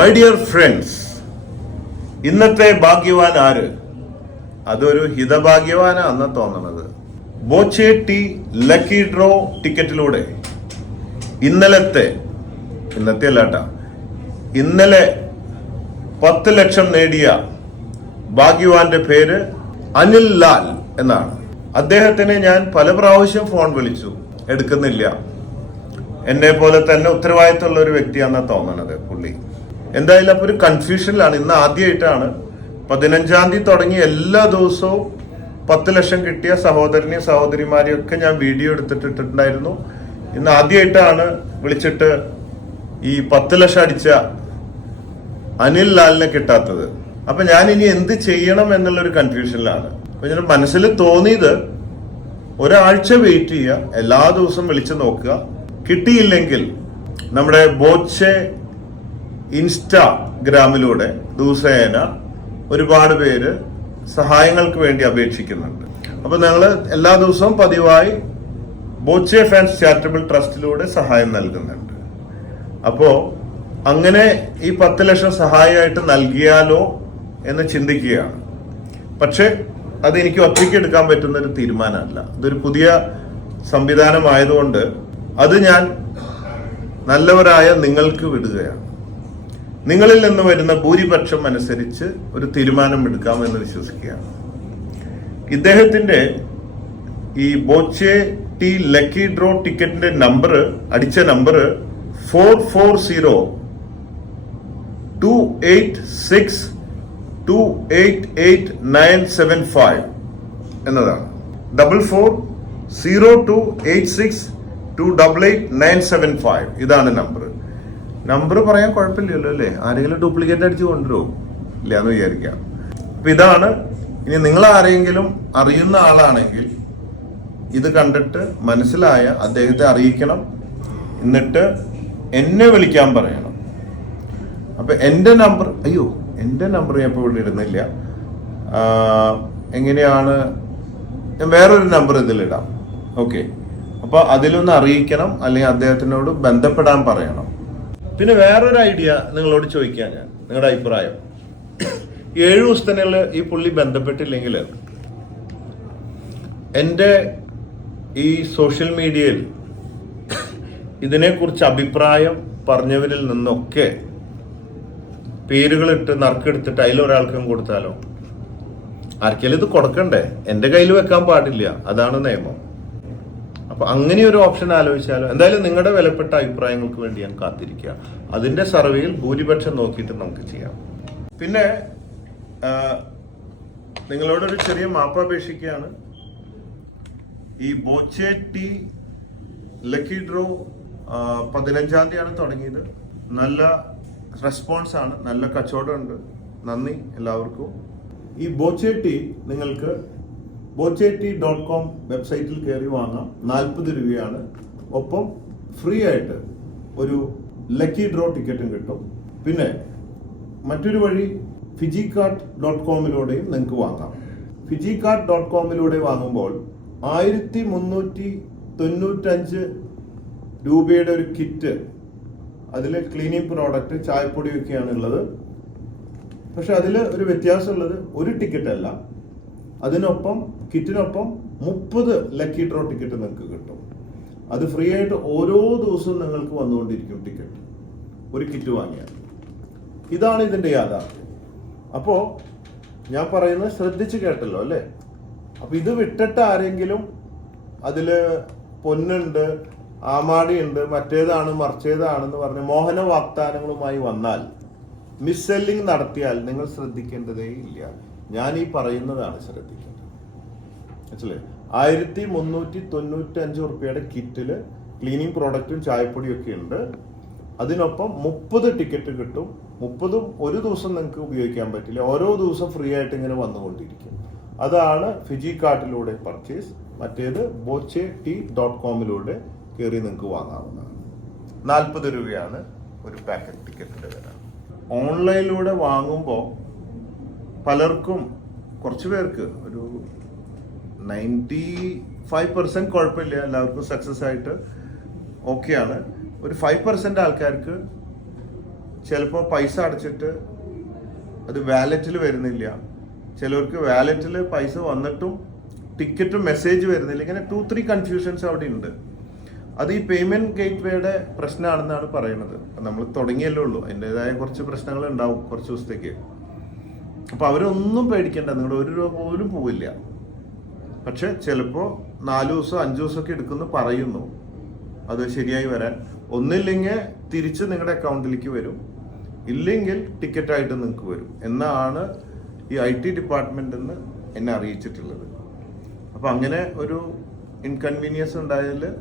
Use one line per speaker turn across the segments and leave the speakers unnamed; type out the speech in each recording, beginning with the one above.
My dear friends ഇന്നത്തെ ഭാഗ്യവാൻ ആര്? അതൊരു ഹിതഭാഗ്യവാനാണെന്ന് തോന്നണത്. ബോച്ചെ ടി ലക്കി ഡ്രോ ടിക്കറ്റിലൂടെ. ഇന്നലത്തെ ഇന്നത്തെ അല്ലാട്ട ഇന്നലെ പത്ത് ലക്ഷം നേടിയ ഭാഗ്യവാന്റെ പേര് അനിൽ ലാൽ എന്നാണ്. അദ്ദേഹത്തിന് ഞാൻ പല പ്രാവശ്യം ഫോൺ വിളിച്ചു എടുക്കുന്നില്ല. എന്നെ പോലെ തന്നെ ഉത്തരവാദിത്തമുള്ള ഒരു വ്യക്തിയാണെന്ന് തോന്നണത്. എന്തായാലും അപ്പൊ ഒരു കൺഫ്യൂഷനിലാണ് ഇന്ന് ആദ്യമായിട്ടാണ് പതിനഞ്ചാം തീയതി തുടങ്ങി എല്ലാ ദിവസവും പത്ത് ലക്ഷം കിട്ടിയ സഹോദരനെയും സഹോദരിമാരെയും ഒക്കെ ഞാൻ വീഡിയോ എടുത്തിട്ടിട്ടുണ്ടായിരുന്നു ഇന്ന് ആദ്യമായിട്ടാണ് വിളിച്ചിട്ട് ഈ പത്ത് ലക്ഷം അടിച്ച അനിൽ ലാലിനെ കിട്ടാത്തത്. അപ്പൊ ഞാൻ ഇനി എന്ത് ചെയ്യണം എന്നുള്ള ഒരു കൺഫ്യൂഷനിലാണ് അപ്പൊ ഞാൻ മനസ്സിൽ തോന്നിയത് ഒരാഴ്ച വെയിറ്റ് ചെയ്യുക എല്ലാ ദിവസവും വിളിച്ചു നോക്കുക. കിട്ടിയില്ലെങ്കിൽ നമ്മുടെ ബോച്ചെ ഇൻസ്റ്റാഗ്രാമിലൂടെ ദിവസേന ഒരുപാട് പേര് സഹായങ്ങൾക്ക് വേണ്ടി അപേക്ഷിക്കുന്നുണ്ട്. അപ്പൊ ഞങ്ങൾ എല്ലാ ദിവസവും പതിവായി ബോച്ചെ ഫാൻസ് ചാരിറ്റബിൾ ട്രസ്റ്റിലൂടെ സഹായം നൽകുന്നുണ്ട്. അപ്പോ അങ്ങനെ ഈ പത്ത് ലക്ഷം സഹായമായിട്ട് നൽകിയാലോ എന്ന് ചിന്തിക്കുകയാണ്. പക്ഷെ അത് എനിക്ക് ഒറ്റയ്ക്ക് എടുക്കാൻ പറ്റുന്ന ഒരു തീരുമാനമല്ല. ഇതൊരു പുതിയ സംവിധാനമായതുകൊണ്ട് അത് ഞാൻ നല്ലവരായ നിങ്ങൾക്ക് വിടുകയാണ്. നിങ്ങളിൽ നിന്ന് വരുന്ന ഭൂരിപക്ഷം അനുസരിച്ച് ഒരു തീരുമാനം എടുക്കാമെന്ന് വിശ്വസിക്കുകയാണ്. ഇദ്ദേഹത്തിന്റെ ഈ ബോച്ചെ ടി ലക്കി ഡ്രോ ടിക്കറ്റിന്റെ നമ്പർ അടിച്ച number four four zero two eight six two eight eight nine seven five എന്നതാണ്. Double four zero two eight six two double eight nine seven five ഇതാണ് നമ്പർ. നമ്പർ പറയാൻ കുഴപ്പമില്ലല്ലോ അല്ലേ? ആരെങ്കിലും duplicate അടിച്ച് കൊണ്ടുവരുമോ ഇല്ല എന്ന് വിചാരിക്കാം. അപ്പൊ ഇതാണ്. ഇനി നിങ്ങൾ ആരെങ്കിലും അറിയുന്ന ആളാണെങ്കിൽ ഇത് കണ്ടിട്ട് മനസ്സിലായ അദ്ദേഹത്തെ അറിയിക്കണം. എന്നിട്ട് എന്നെ വിളിക്കാൻ പറയണം. അപ്പൊ എന്റെ നമ്പർ അയ്യോ എന്റെ നമ്പർ ഞാൻ ഇപ്പോൾ ഇവിടെ ഇടുന്നില്ല എങ്ങനെയാണ്? ഞാൻ വേറൊരു നമ്പർ ഇതിലിടാം. ഓക്കെ അപ്പൊ അതിലൊന്ന് അറിയിക്കണം അല്ലെങ്കിൽ അദ്ദേഹത്തിനോട് ബന്ധപ്പെടാൻ പറയണം. പിന്നെ വേറൊരു ഐഡിയ നിങ്ങളോട് ചോദിക്കാൻ ഞാൻ നിങ്ങളുടെ അഭിപ്രായം. ഏഴു ദിവസത്തിനുള്ള ഈ പുള്ളി ബന്ധപ്പെട്ടില്ലെങ്കിൽ എന്റെ ഈ സോഷ്യൽ മീഡിയയിൽ ഇതിനെക്കുറിച്ച് അഭിപ്രായം പറഞ്ഞവരിൽ നിന്നൊക്കെ പേരുകളിട്ട് നറുക്കെടുത്തിട്ട് അതിലൊരാൾക്കും കൊടുത്താലോ? ആർക്കെങ്കിലും ഇത് കൊടുക്കണ്ടേ? എന്റെ കയ്യിൽ വെക്കാൻ പാടില്ല. അതാണ് നിയമം. അപ്പൊ അങ്ങനെ ഒരു ഓപ്ഷൻ ആലോചിച്ചാലോ? എന്തായാലും നിങ്ങളുടെ വിലപ്പെട്ട അഭിപ്രായങ്ങൾക്ക് വേണ്ടി ഞാൻ കാത്തിരിക്കുക. അതിന്റെ സർവേയിൽ ഭൂരിപക്ഷം നോക്കിയിട്ട് നമുക്ക് ചെയ്യാം. പിന്നെ നിങ്ങളോടൊരു ചെറിയ മാപ്പ് അപേക്ഷിക്കുകയാണ്. ഈ ബോച്ചെ ടി ലക്കി ഡ്രോ പതിനഞ്ചാം തീയതിയാണ് തുടങ്ങിയത്. നല്ല റെസ്പോൺസ് ആണ് നല്ല കച്ചവടമുണ്ട് നന്ദി എല്ലാവർക്കും. ഈ ബോച്ചെ നിങ്ങൾക്ക് ബോച്ചെ ടി ഡോട്ട് കോം വെബ്സൈറ്റിൽ കയറി വാങ്ങാം. നാൽപ്പത് രൂപയാണ്. ഒപ്പം ഫ്രീ ആയിട്ട് ഒരു ലക്കി ഡ്രോ ടിക്കറ്റും കിട്ടും. പിന്നെ മറ്റൊരു വഴി ഫിജി കാർട്ട് ഡോട്ട് കോമിലൂടെയും നിങ്ങൾക്ക് വാങ്ങാം. ഫിജി കാർട്ട് ഡോട്ട് കോമിലൂടെ വാങ്ങുമ്പോൾ ആയിരത്തി മുന്നൂറ്റി തൊണ്ണൂറ്റഞ്ച് രൂപയുടെ ഒരു കിറ്റ് അതിൽ ക്ലീനിങ് പ്രോഡക്റ്റ് ചായപ്പൊടിയൊക്കെയാണ് ഉള്ളത്. പക്ഷെ അതിൽ ഒരു വ്യത്യാസമുള്ളത് ഒരു ടിക്കറ്റ് അല്ല അതിനൊപ്പം കിറ്റിനൊപ്പം മുപ്പത് ലക്കി ഡ്രോ ടിക്കറ്റ് നിങ്ങൾക്ക് കിട്ടും. അത് ഫ്രീ ആയിട്ട് ഓരോ ദിവസവും നിങ്ങൾക്ക് വന്നുകൊണ്ടിരിക്കും ടിക്കറ്റ്. ഒരു കിറ്റ് വാങ്ങിയാൽ. ഇതാണ് ഇതിന്റെ യാഥാർത്ഥ്യം. അപ്പോൾ ഞാൻ പറയുന്നത് ശ്രദ്ധിച്ച് കേട്ടല്ലോ അല്ലേ? അപ്പൊ ഇത് വിട്ടിട്ട് ആരെങ്കിലും അതിൽ പൊന്നുണ്ട് ആമാടിയുണ്ട് മറ്റേതാണ് മറിച്ചേതാണെന്ന് പറഞ്ഞ് മോഹന വാഗ്ദാനങ്ങളുമായി വന്നാൽ മിസ് സെല്ലിംഗ് നടത്തിയാൽ നിങ്ങൾ ശ്രദ്ധിക്കേണ്ടതേ ഇല്ല ഞാൻ ഈ പറയുന്നതാണ് ശ്രദ്ധിക്കേണ്ടത്. മനസ്സിലായി? ആയിരത്തി മുന്നൂറ്റി തൊണ്ണൂറ്റി അഞ്ച് റുപ്യയുടെ കിറ്റിൽ ക്ലീനിങ് പ്രോഡക്റ്റും ചായപ്പൊടിയും ഒക്കെ ഉണ്ട്. അതിനൊപ്പം മുപ്പത് ടിക്കറ്റ് കിട്ടും. മുപ്പതും ഒരു ദിവസം നിങ്ങൾക്ക് ഉപയോഗിക്കാൻ പറ്റില്ല. ഓരോ ദിവസം ഫ്രീ ആയിട്ട് ഇങ്ങനെ വന്നുകൊണ്ടിരിക്കും. അതാണ് ഫിജി കാർട്ടിലൂടെ പർച്ചേസ്. മറ്റേത് ബോച്ചെ ടി ഡോട്ട് കോമിലൂടെ കയറി നിങ്ങൾക്ക് വാങ്ങാവുന്നതാണ്. നാൽപ്പത് രൂപയാണ് ഒരു പാക്കറ്റ് ടിക്കറ്റിന്റെ വില. ഓൺലൈനിലൂടെ വാങ്ങുമ്പോൾ പലർക്കും കുറച്ച് പേർക്ക് ഒരു നയന്റി ഫൈവ് പെർസെന്റ് കുഴപ്പമില്ല. എല്ലാവർക്കും സക്സസ് ആയിട്ട് ഓക്കെയാണ് ഒരു ഫൈവ് പെർസെന്റ് ആൾക്കാർക്ക് ചിലപ്പോൾ പൈസ അടച്ചിട്ട് അത് വാലറ്റിൽ വരുന്നില്ല. ചിലവർക്ക് വാലറ്റിൽ പൈസ വന്നിട്ടും ടിക്കറ്റും മെസ്സേജ് വരുന്നില്ല. ഇങ്ങനെ ടു ത്രീ കൺഫ്യൂഷൻസ് അവിടെ ഉണ്ട്. അത് ഈ പേയ്മെന്റ് ഗേറ്റ് വേയുടെ പ്രശ്നമാണെന്നാണ് പറയുന്നത് നമ്മൾ തുടങ്ങിയല്ലേ ഉള്ളൂ. അതിന്റെതായ കുറച്ച് പ്രശ്നങ്ങൾ ഉണ്ടാവും കുറച്ച് ദിവസത്തേക്ക്. അപ്പൊ അവരൊന്നും പേടിക്കേണ്ട നിങ്ങളുടെ ഒരു രൂപ പോലും പോവില്ല. പക്ഷെ ചിലപ്പോൾ നാല് ദിവസം അഞ്ചു ദിവസമൊക്കെ എടുക്കുന്നു പറയുന്നു. അത് ശരിയായി വരാൻ. ഒന്നില്ലെങ്കിൽ തിരിച്ച് നിങ്ങളുടെ അക്കൗണ്ടിലേക്ക് വരും. ഇല്ലെങ്കിൽ ടിക്കറ്റ് ആയിട്ട് നിങ്ങൾക്ക് വരും. എന്നാണ് ഈ ഐ ടി ഡിപ്പാർട്ട്മെന്റ് എന്ന് എന്നെ അറിയിച്ചിട്ടുള്ളത്. അപ്പൊ അങ്ങനെ ഒരു ഇൻകൺവീനിയൻസ് ഉണ്ടായാൽ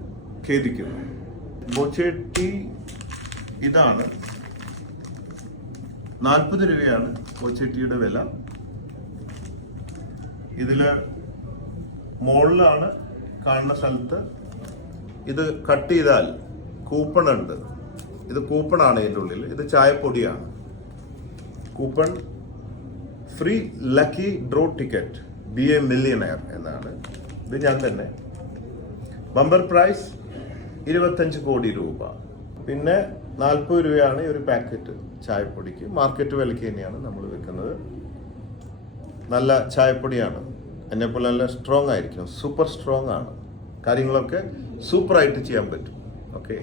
ഖേദിക്കുന്നു. ബോച്ചേട്ടി ഇതാണ്. നാൽപ്പത് രൂപയാണ് ബോച്ചേട്ടിയുടെ വില. ഇതിൽ മുകളിലാണ് കാണുന്ന സ്ഥലത്ത് ഇത് കട്ട് ചെയ്താൽ കൂപ്പൺ ഉണ്ട്. ഇത് കൂപ്പണാണ് ഇതിന്റെ ഉള്ളിൽ ഇത് ചായപ്പൊടിയാണ്. Coupon free lucky draw ticket. Be a millionaire എന്നാണ്. ഇത് ഞാൻ തന്നെ. ബമ്പർ പ്രൈസ് ഇരുപത്തഞ്ച് കോടി രൂപ. പിന്നെ നാൽപ്പത് രൂപയാണ് ഈ ഒരു പാക്കറ്റ് ചായപ്പൊടിക്ക്. മാർക്കറ്റ് വിലയ്ക്ക് തന്നെയാണ് നമ്മൾ വെക്കുന്നത്. നല്ല ചായപ്പൊടിയാണ്. എന്നെപ്പോലെ പോലെ നല്ല സ്ട്രോങ് ആയിരിക്കും സൂപ്പർ സ്ട്രോങ് ആണ്. കാര്യങ്ങളൊക്കെ സൂപ്പർ ആയിട്ട് ചെയ്യാൻ പറ്റും. Okay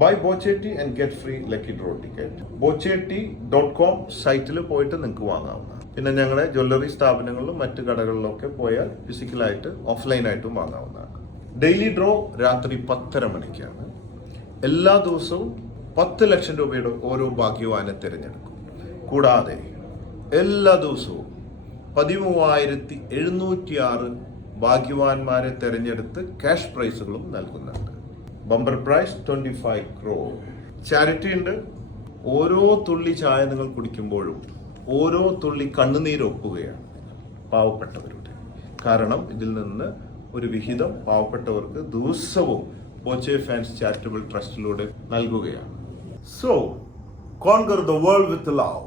buy Boche tea and get free lucky draw ticket Boche tea dot com സൈറ്റിൽ പോയിട്ട് നിങ്ങൾക്ക് വാങ്ങാവുന്ന പിന്നെ ഞങ്ങളുടെ ജ്വല്ലറി സ്ഥാപനങ്ങളിലും മറ്റ് കടകളിലും ഒക്കെ പോയാൽ ഫിസിക്കലായിട്ട് ഓഫ്ലൈനായിട്ടും വാങ്ങാവുന്നതാണ്. ഡെയിലി ഡ്രോ രാത്രി പത്തര മണിക്കാണ്. എല്ലാ ദിവസവും പത്ത് ലക്ഷം രൂപയുടെ ഓരോ ഭാഗ്യവാനെ തിരഞ്ഞെടുക്കും. കൂടാതെ എല്ലാ ദിവസവും പതിമൂവായിരത്തി എഴുന്നൂറ്റി ആറ് ഭാഗ്യവാന്മാരെ തെരഞ്ഞെടുത്ത് ക്യാഷ് പ്രൈസുകളും നൽകുന്നുണ്ട്. Bumper prize twenty five crore charity ഉണ്ട്. ഓരോ തുള്ളി ചായ നിങ്ങൾ കുടിക്കുമ്പോഴും ഓരോ തുള്ളി കണ്ണുനീര് ഒപ്പുകയാണ് പാവപ്പെട്ടവരുടെ. കാരണം ഇതിൽ നിന്ന് ഒരു വിഹിതം പാവപ്പെട്ടവർക്ക് ദിവസവും ബോച്ചെ ഫാൻസ് ചാരിറ്റബിൾ ട്രസ്റ്റിലൂടെ നൽകുകയാണ് so conquer the world with love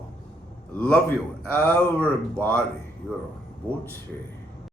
Love you, everybody. You're Boche.